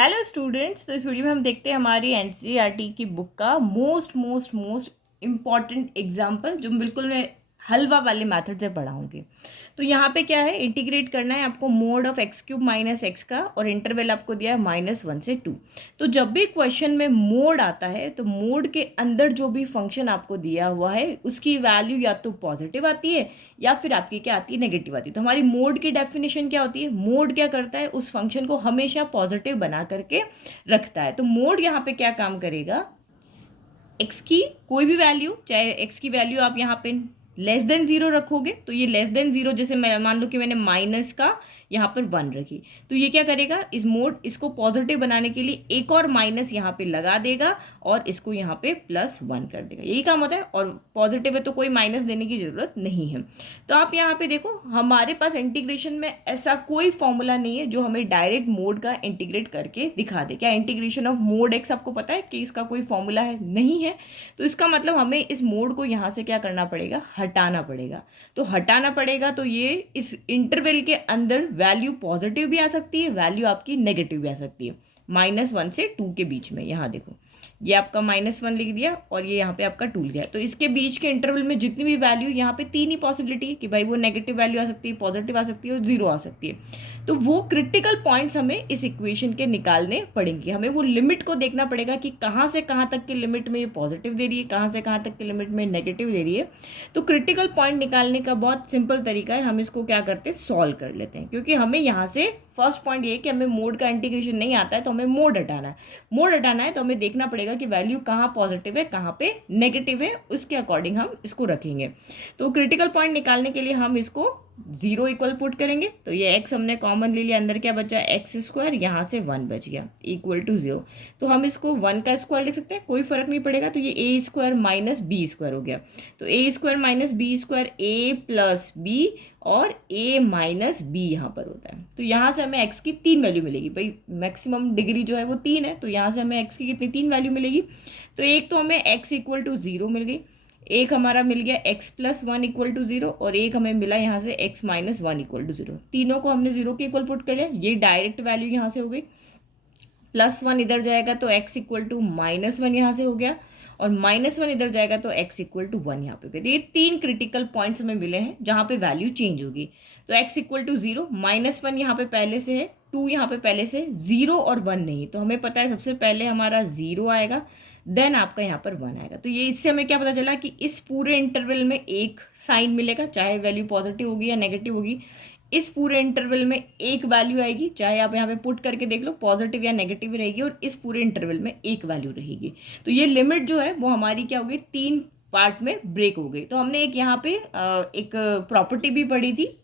Hello students. तो इस video में हम देखते हैं हमारी एनसीईआरटी की बुक का मोस्ट इम्पॉर्टेंट एग्जाम्पल जो बिल्कुल मैं हलवा वाले मेथड से पढ़ाऊंगी। तो यहाँ पे क्या है, इंटीग्रेट करना है आपको mode of x cube minus x का, और इंटरवल आपको दिया है -1 से 2। तो जब भी क्वेश्चन में मोड आता है तो मोड के अंदर जो भी फंक्शन आपको दिया हुआ है उसकी वैल्यू या तो पॉजिटिव आती है या फिर आपकी क्या आती है, नेगेटिव आती है। तो हमारी मोड की डेफिनेशन क्या होती है, मोड क्या करता है, उस फंक्शन को हमेशा पॉजिटिव बना करके रखता है। तो मोड यहाँ पे क्या काम करेगा, एक्स की कोई भी वैल्यू, चाहे एक्स की वैल्यू आप यहाँ पे लेस देन 0 रखोगे तो ये लेस देन 0, जैसे मैं मान लो कि मैंने माइनस का यहाँ पर 1 रखी, तो ये क्या करेगा, इस मोड इसको पॉजिटिव बनाने के लिए एक और माइनस यहाँ पे लगा देगा और इसको यहाँ पे +1 कर देगा। यही काम होता है, और पॉजिटिव है तो कोई माइनस देने की ज़रूरत नहीं है। तो आप यहाँ पे देखो, हमारे पास इंटीग्रेशन में ऐसा कोई फॉर्मूला नहीं है जो हमें डायरेक्ट मोड का इंटीग्रेट करके दिखा दे। क्या इंटीग्रेशन ऑफ मोड एक्स आपको पता है कि इसका कोई फॉर्मूला है? नहीं है। तो इसका मतलब हमें इस मोड को यहाँ से क्या करना पड़ेगा, हटाना पड़ेगा। तो हटाना पड़ेगा तो ये इस इंटरवल के अंदर वैल्यू पॉजिटिव भी आ सकती है, वैल्यू आपकी नेगेटिव भी आ सकती है। -1 से 2 के बीच में, यहाँ देखो ये आपका -1 लिख दिया और ये यहाँ पे आपका 2 लिख दिया। तो इसके बीच के इंटरवल में जितनी भी वैल्यू, यहाँ पे 3 ही पॉसिबिलिटी है कि भाई वो नेगेटिव वैल्यू आ सकती है, पॉजिटिव आ सकती है और 0 आ सकती है। तो वो क्रिटिकल पॉइंट्स हमें इस इक्वेशन के निकालने पड़ेंगे। हमें वो लिमिट को देखना पड़ेगा कि कहाँ से कहाँ तक की लिमिट में ये पॉजिटिव दे रही है, कहाँ से कहाँ तक की लिमिट में नेगेटिव दे रही है। तो क्रिटिकल पॉइंट निकालने का बहुत सिंपल तरीका है, हम इसको क्या करते हैं, सॉल्व कर लेते हैं। क्योंकि हमें यहाँ से फर्स्ट पॉइंट ये है कि हमें मोड का इंटीग्रेशन नहीं आता है, तो हमें मोड हटाना है। मोड हटाना है तो हमें देखना पड़ेगा कि वैल्यू कहाँ पॉजिटिव है, कहाँ पे नेगेटिव है, उसके अकॉर्डिंग हम इसको रखेंगे। तो क्रिटिकल पॉइंट निकालने के लिए हम इसको 0 इक्वल पुट करेंगे। तो ये x हमने कॉमन ले लिया, अंदर क्या बचा, एक्स स्क्वायर, यहाँ से 1 बच गया इक्वल टू 0। तो हम इसको 1 का स्क्वायर लिख सकते हैं, कोई फर्क नहीं पड़ेगा। तो ये a square minus b square हो गया। तो a square minus b square a plus b, और a माइनस बी यहाँ पर होता है। तो यहाँ से हमें x की 3 वैल्यू मिलेगी। भाई मैक्सिमम डिग्री जो है वो 3 है, तो यहाँ से हमें x की कितनी 3 वैल्यू मिलेगी। तो एक तो हमें x इक्वल टू 0 मिल गई, एक हमारा मिल गया x प्लस 1 इक्वल टू 0, और एक हमें मिला यहाँ से x माइनस 1 इक्वल टू 0। तीनों को हमने 0 के इक्वल पुट कर लिया। ये डायरेक्ट वैल्यू यहाँ से हो गई, +1 इधर जाएगा तो x इक्वल टू -1 यहाँ से हो गया, और -1 इधर जाएगा तो x इक्वल टू 1 यहाँ पे हो गया। तो ये 3 क्रिटिकल पॉइंट्स हमें मिले हैं जहाँ पे वैल्यू चेंज होगी। तो x इक्वल टू 0, -1 यहाँ पे पहले से है, 2 यहाँ पे पहले से, 0 और 1 नहीं। तो हमें पता है सबसे पहले हमारा 0 आएगा, देन आपका यहाँ पर 1 आएगा। तो ये इससे हमें क्या पता चला कि इस पूरे इंटरवल में एक साइन मिलेगा, चाहे वैल्यू पॉजिटिव होगी या नेगेटिव होगी। इस पूरे इंटरवल में एक वैल्यू आएगी, चाहे आप यहाँ पे पुट करके देख लो, पॉजिटिव या नेगेटिव रहेगी, और इस पूरे इंटरवल में एक वैल्यू रहेगी। तो ये लिमिट जो है वो हमारी क्या हो गई, 3 पार्ट में ब्रेक हो गई। तो हमने एक यहाँ पे एक प्रॉपर्टी भी पढ़ी थी,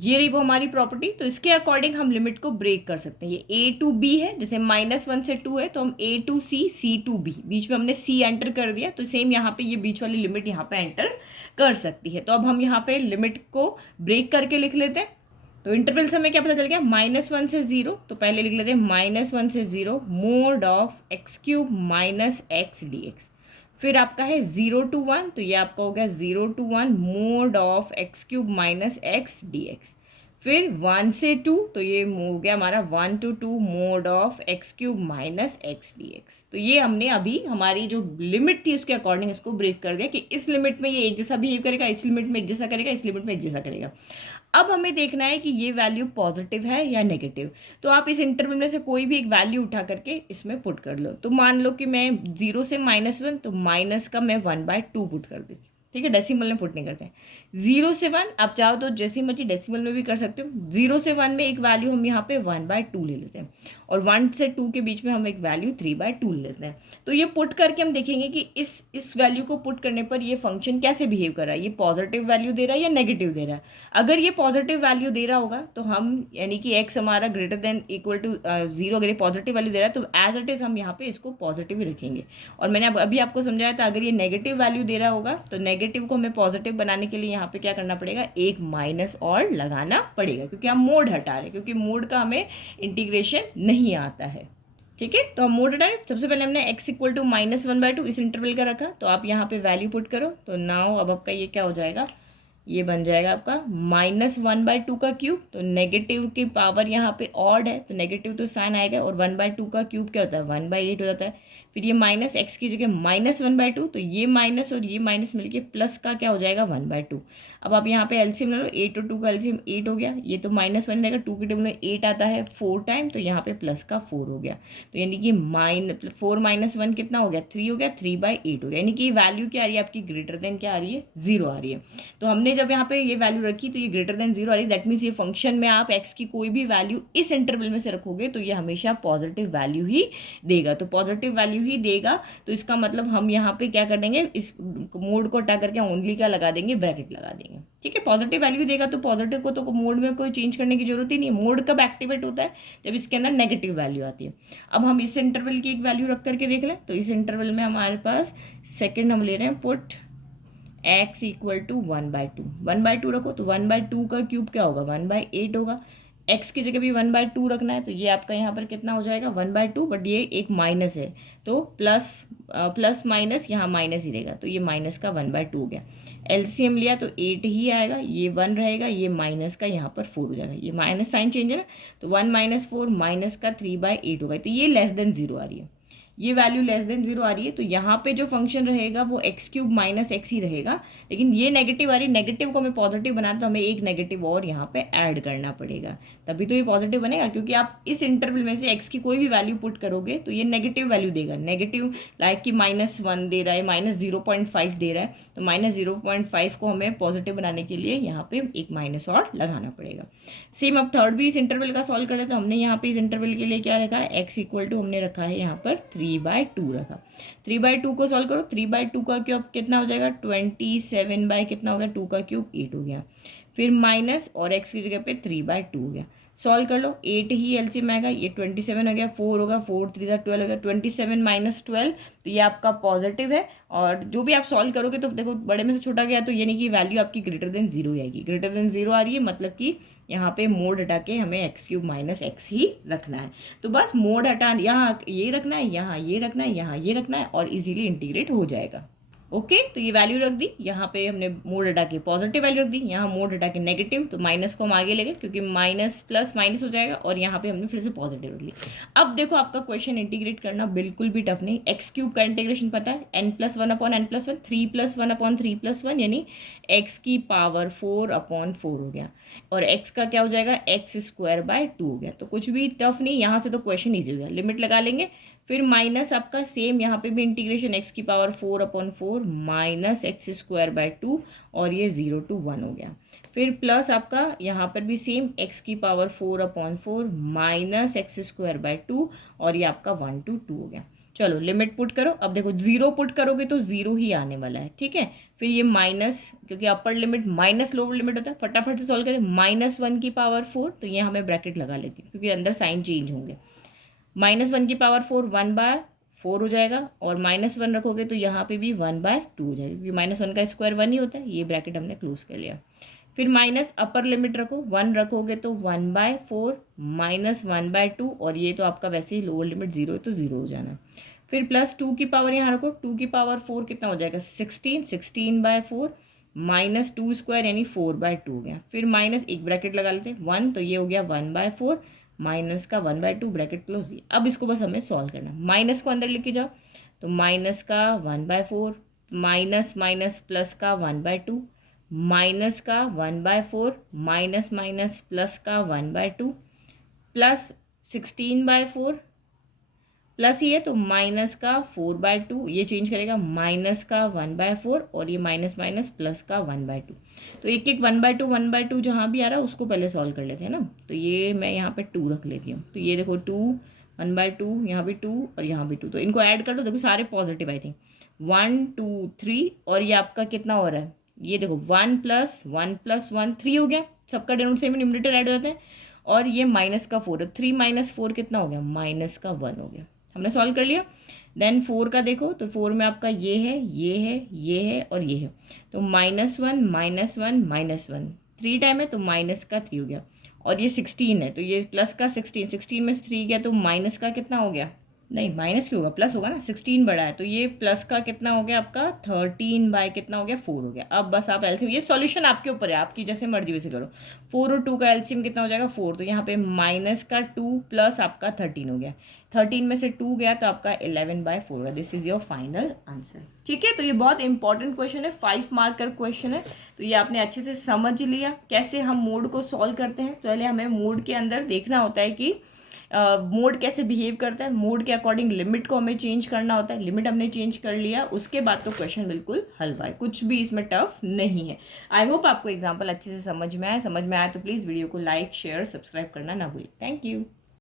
ये रही वो हमारी प्रॉपर्टी। तो इसके अकॉर्डिंग हम लिमिट को ब्रेक कर सकते हैं। ये a टू b है, जैसे -1 से 2 है तो हम a to c, c to b, बीच में हमने c एंटर कर दिया, तो सेम यहाँ पे ये बीच वाली लिमिट यहाँ पे एंटर कर सकती है। तो अब हम यहाँ पे लिमिट को ब्रेक करके लिख लेते हैं। तो इंटरवल से हमें क्या पता चल गया, -1 से 0, तो पहले लिख लेते हैं -1 से 0 mode of x cube minus x d x. फिर आपका है 0 टू 1, तो ये आपका हो गया 0 to 1 mod of x cube minus x d x. फिर 1 से 2, तो ये हो गया हमारा 1 to 2 mod of x cube minus x d x. तो ये हमने अभी हमारी जो लिमिट थी उसके अकॉर्डिंग इसको ब्रेक कर दिया कि इस लिमिट में ये एक जैसा बिहेव करेगा, इस लिमिट में एक जैसा करेगा, इस लिमिट में एक जैसा करेगा। अब हमें देखना है कि ये वैल्यू पॉजिटिव है या नेगेटिव। तो आप इस इंटरवल में से कोई भी एक वैल्यू उठा करके इसमें पुट कर लो। तो मान लो कि मैं 0 से -1, तो माइनस का मैं 1/2 पुट कर देती, ठीक है, डेसिमल में पुट नहीं करते हैं। 0 से 1 आप चाहो तो जैसी मर्जी डेसिमल में भी कर सकते हो। 0 से 1 में एक वैल्यू हम यहाँ पे 1/2 ले लेते हैं, और 1 से 2 के बीच में हम एक वैल्यू 3/2 ले लेते हैं। तो ये पुट करके हम देखेंगे कि इस वैल्यू को पुट करने पर ये फंक्शन कैसे बिहेव कर रहा है, ये पॉजिटिव वैल्यू दे रहा है या नेगेटिव दे रहा है। अगर ये पॉजिटिव वैल्यू दे रहा होगा तो हम, यानी कि x हमारा ग्रेटर देन इक्वल टू 0, अगर ये पॉजिटिव वैल्यू दे रहा है तो एज इट इज़ हम यहाँ पे इसको पॉजिटिव ही रखेंगे। और मैंने अभी आपको समझाया था, अगर ये नेगेटिव वैल्यू दे रहा होगा तो नेगेटिव को हमें पॉजिटिव बनाने के लिए यहाँ पे क्या करना पड़ेगा, एक माइनस और लगाना पड़ेगा, क्योंकि हम मोड हटा रहे हैं, क्योंकि मोड का हमें इंटीग्रेशन नहीं आता है। ठीक है, तो हम मोड हटाए। सबसे पहले हमने x इक्वल टू -1/2 इस इंटरवल का रखा, तो आप यहाँ पे वैल्यू पुट करो। तो नाउ अब आपका ये क्या हो जाएगा, ये बन जाएगा आपका -1/2 का क्यूब। तो नेगेटिव की पावर यहाँ पे ऑड है तो नेगेटिव तो साइन आएगा, और 1/2 का क्यूब क्या होता है 1/8 हो जाता है। फिर ये माइनस एक्स की जगह -1/2, तो ये माइनस और ये माइनस मिलके प्लस का क्या हो जाएगा 1/2। अब आप यहाँ पे एलसीएम ले लो, 8 और 2 का एलसीएम 8 हो गया, ये तो -1 रहेगा, 2 के टेबल में 8 आता है 4 टाइम, तो यहाँ पे प्लस का 4 हो गया। तो यानी कि 4 - 1 कितना हो गया 3 हो गया, 3/8 हो गया। यानी कि वैल्यू क्या आ रही है आपकी ग्रेटर देन क्या आ रही है 0 आ रही है। तो हमने जब यहाँ पे ये वैल्यू रखी तो ये ग्रेटर देन 0 आ रही है, दैट मीन्स ये फंक्शन में आप एक्स की कोई भी वैल्यू इस इंटरवल में से रखोगे तो ये हमेशा पॉजिटिव वैल्यू ही देगा। तो पॉजिटिव वैल्यू ही देगा, तो इसका मतलब हम यहाँ पे क्या कर देंगे, इस मोड को हटा करके ओनली का लगा देंगे, ब्रैकेट लगा देंगे। ठीक है, पॉजिटिव वैल्यू देगा तो पॉजिटिव को तो मोड में कोई चेंज करने की जरूरत ही नहीं है। मोड कब एक्टिवेट होता है, जब इसके अंदर नेगेटिव वैल्यू आती है। अब हम इस इंटरवल की एक वैल्यू रख करके देख लें, तो इस इंटरवल में हमारे पास सेकेंड हम ले रहे हैं पुट x इक्वल टू 1/2। 1/2 रखो तो 1/2 का क्यूब क्या होगा 1/8 होगा। x की जगह भी 1/2 रखना है, तो ये आपका यहाँ पर कितना हो जाएगा 1/2, बट ये एक माइनस है तो प्लस माइनस यहाँ माइनस ही रहेगा, तो ये माइनस का 1/2 हो गया। एलसीएम लिया तो 8 ही आएगा, ये 1 रहेगा, ये माइनस का यहाँ पर 4 हो जाएगा, ये माइनस साइन चेंज है ना, तो 1 - 4 माइनस का 3/8 होगा, तो ये लेस देन 0 आ रही है। ये वैल्यू लेस देन 0 आ रही है, तो यहाँ पे जो फंक्शन रहेगा वो x³ - x ही रहेगा। लेकिन ये नेगेटिव आ रही है, नेगेटिव को हमें पॉजिटिव बनाना तो हमें एक नेगेटिव और यहाँ पे ऐड करना पड़ेगा, तभी तो ये पॉजिटिव बनेगा। क्योंकि आप इस इंटरवल में से x की कोई भी वैल्यू पुट करोगे तो ये नेगेटिव वैल्यू देगा। नेगेटिव लाइक कि -1 दे रहा है, -0.5 दे रहा है, तो -0.5 को हमें पॉजिटिव बनाने के लिए यहाँ पे एक माइनस और लगाना पड़ेगा। सेम अब थर्ड भी इस इंटरवल का सॉल्व कर ले, तो हमने यहाँ पे इस इंटरवल के लिए क्या रखा है, x इक्वल टू हमने रखा है यहाँ पर 3/2 रखा। 3/2 को सॉल्व करो, 3/2 का क्यूब कितना हो जाएगा 27 बाय कितना हो गया 2 का क्यूब 8 हो गया। फिर माइनस और x की जगह पे 3/2 हो गया। सॉल्व कर लो, 8 ही एलसीएम आएगा, ये 27 हो गया, 4 होगा, 4 3 12 हो गया, 27 - 12, तो ये आपका पॉजिटिव है। और जो भी आप सॉल्व करोगे तो देखो बड़े में से छोटा गया, तो यानी कि वैल्यू आपकी ग्रेटर देन 0 आएगी। ग्रेटर देन 0 आ रही है मतलब कि यहाँ पे मोड हटा के हमें x³ - x ही रखना है। तो बस मोड हटा, यहाँ ये रखना है, यहाँ ये रखना है, यहाँ ये रखना है, और इजीली इंटीग्रेट हो जाएगा। ओके, तो ये वैल्यू रख दी, यहाँ पे हमने मोड हटा के पॉजिटिव वैल्यू रख दी, यहाँ मोड हटा के नेगेटिव, तो माइनस को हम आगे ले गए क्योंकि माइनस प्लस माइनस हो जाएगा, और यहाँ पे हमने फिर से पॉजिटिव रख ली। अब देखो आपका क्वेश्चन इंटीग्रेट करना बिल्कुल भी टफ नहीं। x³ का इंटीग्रेशन पता है, n+1/n+1, 3+1/3+1 यानी x की पावर 4/4 हो गया, और x का क्या हो जाएगा x²/2 हो गया। तो कुछ भी टफ नहीं, यहाँ से तो क्वेश्चन ईजी हो गया। लिमिट लगा लेंगे, फिर माइनस आपका सेम यहाँ पे भी इंटीग्रेशन x की पावर 4/4 माइनस x²/2, और ये 0 to 1 हो गया। फिर प्लस आपका यहाँ पर भी सेम x की पावर 4/4 माइनस x²/2, और ये आपका 1 to 2 हो गया। चलो लिमिट पुट करो, अब देखो 0 पुट करोगे तो 0 ही आने वाला है, ठीक है। फिर ये माइनस, क्योंकि upper limit minus lower limit होता है, फटाफट से सॉल्व करें। -1 की पावर 4, तो ये हमें ब्रैकेट लगा लेती है क्योंकि अंदर साइन चेंज होंगे। -1 की पावर 4 1/4 हो जाएगा, और -1 रखोगे तो यहाँ पे भी 1/2 हो जाएगा, क्योंकि -1 का स्क्वायर 1 ही होता है। ये ब्रैकेट हमने क्लोज कर लिया। फिर माइनस अपर लिमिट रखो, 1 रखोगे तो 1/4 माइनस 1/2, और ये तो आपका वैसे ही लोअर लिमिट 0 है तो 0 हो जाना। फिर प्लस 2 की पावर यहाँ रखो, 2 की पावर 4 कितना हो जाएगा 16/4 माइनस 2 स्क्वायर यानी 4/2 हो गया। फिर माइनस एक ब्रैकेट लगा लेते हैं 1, तो ये हो गया 1/4 माइनस का 1/2 ब्रैकेट क्लोज। अब इसको बस हमें सॉल्व करना, माइनस को अंदर लेके जाओ, तो माइनस का 1/4 माइनस माइनस प्लस का 1/2 माइनस का 1/4 माइनस माइनस प्लस का 1/2 प्लस 16/4 प्लस ये तो माइनस का 4/2, ये चेंज करेगा माइनस का 1/4, और ये माइनस माइनस प्लस का 1/2। तो एक एक 1/2 जहाँ भी आ रहा है उसको पहले सॉल्व कर लेते हैं ना। तो ये मैं यहाँ पे 2 रख लेती हूँ, तो ये देखो 2 1/2, यहाँ भी 2 और यहाँ भी 2, तो इनको ऐड कर दो, देखो सारे पॉजिटिव आई थिंक 1 2 3, और ये आपका कितना हो रहा है, ये देखो 1 + 1 + 1 3 हो गया, सबका डिनोट सेम न्यूमरेटर ऐड हो जाता है, और ये माइनस का 4 है, 3 - 4 कितना हो गया माइनस का 1 हो गया। हमने सॉल्व कर लिया। देन 4 का देखो, तो 4 में आपका ये है, ये है, ये है और ये है, तो -1 -1 3 टाइम है तो माइनस का 3 हो गया, और ये 16 है तो ये प्लस का 16 में से 3 गया तो माइनस का कितना हो गया नहीं माइनस क्यों होगा, प्लस होगा ना, 16 बड़ा है तो ये प्लस का कितना हो गया आपका 13 बाय कितना हो गया 4 हो गया। अब बस आप एलसीएम, ये सॉल्यूशन आपके ऊपर है, आपकी जैसे मर्जी वैसे करो। 4 और 2 का एलसीएम कितना हो जाएगा 4, तो यहाँ पे माइनस का 2 प्लस आपका 13 हो गया। 13 में से 2 गया तो आपका 11/4 होगा। This is your final answer. ठीक है, तो ये बहुत इंपॉर्टेंट क्वेश्चन है, 5 मार्क का क्वेश्चन है। तो ये आपने अच्छे से समझ लिया कैसे हम मोड को सॉल्व करते हैं। तो पहले हमें मोड के अंदर देखना होता है कि मोड कैसे बिहेव करता है, मोड के अकॉर्डिंग लिमिट को हमें चेंज करना होता है। लिमिट हमने चेंज कर लिया, उसके बाद तो क्वेश्चन बिल्कुल हलवा है, कुछ भी इसमें टफ नहीं है। आई होप आपको एग्जाम्पल अच्छे से समझ में आया। समझ में आया तो प्लीज़ वीडियो को लाइक शेयर सब्सक्राइब करना ना भूलें। Thank you.